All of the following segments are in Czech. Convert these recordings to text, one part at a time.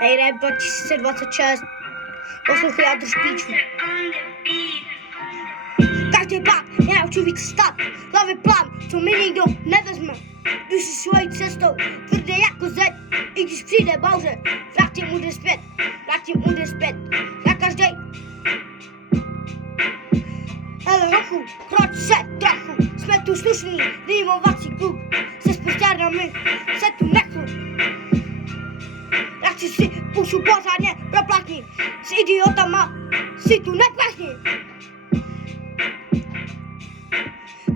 Hej, rap 2026, poslouchej a drž píču. Každý pát, já nauču víc stát, hlavy plán, co mi nikdo nevezme. Jdu si svojí cestou, tvrdě jako zeď, i když přijde bouře, vrátím mu zpět, na každej. Hele hochu, kroč se trochu, jsme tu slušný, rýmovací klub, se spostárnami, se tu nechlu. Radši si pušu pořádně proplatní, s idiotama si tu neplatní.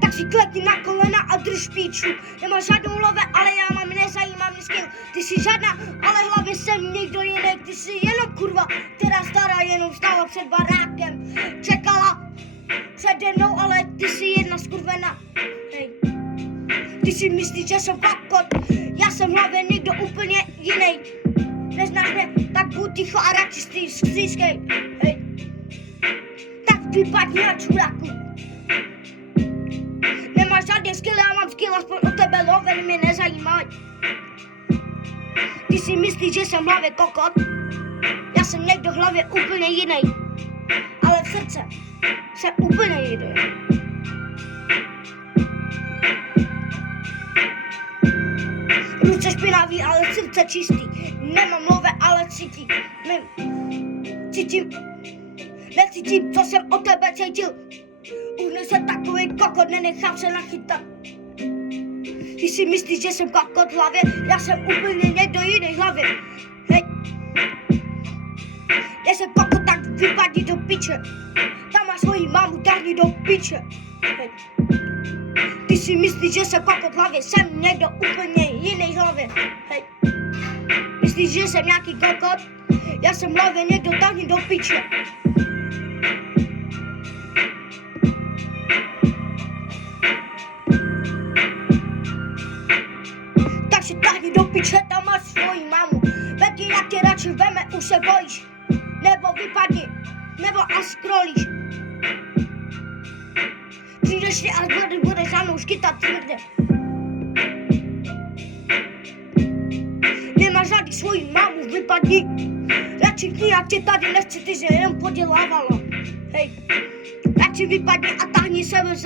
Tak si klepni na kolena a drž píču. Nemáš žádnou love, ale já mám, nezajímá mě skill. Ty jsi žádná, ale hlavě jsem někdo jiný. Ty jsi jenom kurva, která stará jenom stála před barákem. Čekala přede mnou, ale ty jsi jedna skurvená. Hej. Ty si myslíš, že jsem kokot, já jsem hlavě někdo úplně jiný. Neznáš mě, tak buď ticho a radši střískej. Hej. Tak vypadni na čuráku. Nemáš žádný skill, já mám skill, aspoň o tebe loven mě nezajímají. Ty si myslíš, že jsem v hlavě kokot, já jsem někdo v hlavě úplně jiný. Ale v srdce jsem úplně jiný. Ruce špinavý, ale srdce čistý. Nemám love, ale necítím, co jsem o tebe cítil. Už nejsem takový kokot, nenechám se nachytat. Ty si myslíš, že jsem kokot v hlavě, já jsem úplně někdo jiný v hlavě. Hej. Jestem kokot, tak vypadni do piče. Tam máš svoji mámu, tahni do piče. Hej. Ty si myslíš, že jsem kokot v hlavě, jsem někdo úplně jiný v hlavě. Hej. Myslíš, že jsem nějaký kokot, já jsem v hlavě někdo, tahni do piče. Takže tahni do piče, tam máš svoji mámu. Betty, jak tě radši veme, už se bojíš. Nebo vypadni, nebo až scrollíš. Přijdeš si a budeš za mnou škytat tvrdě. Nemáš žádný svoji mámu, vypadni. Radši nijak tě tady nechci, ty jsi jenom podělávala. Hej, radši vypadni a tahni seber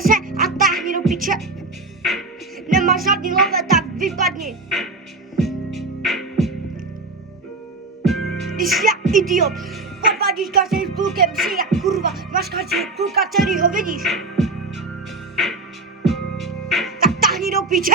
se a tahni do piče. Nemáš žádný love, tak vypadni. Ty jsi jak idiot, podvádíš každým klukem, jsi jak kurva, máš každý kluka, který ho vidíš. Tak tahni do piče.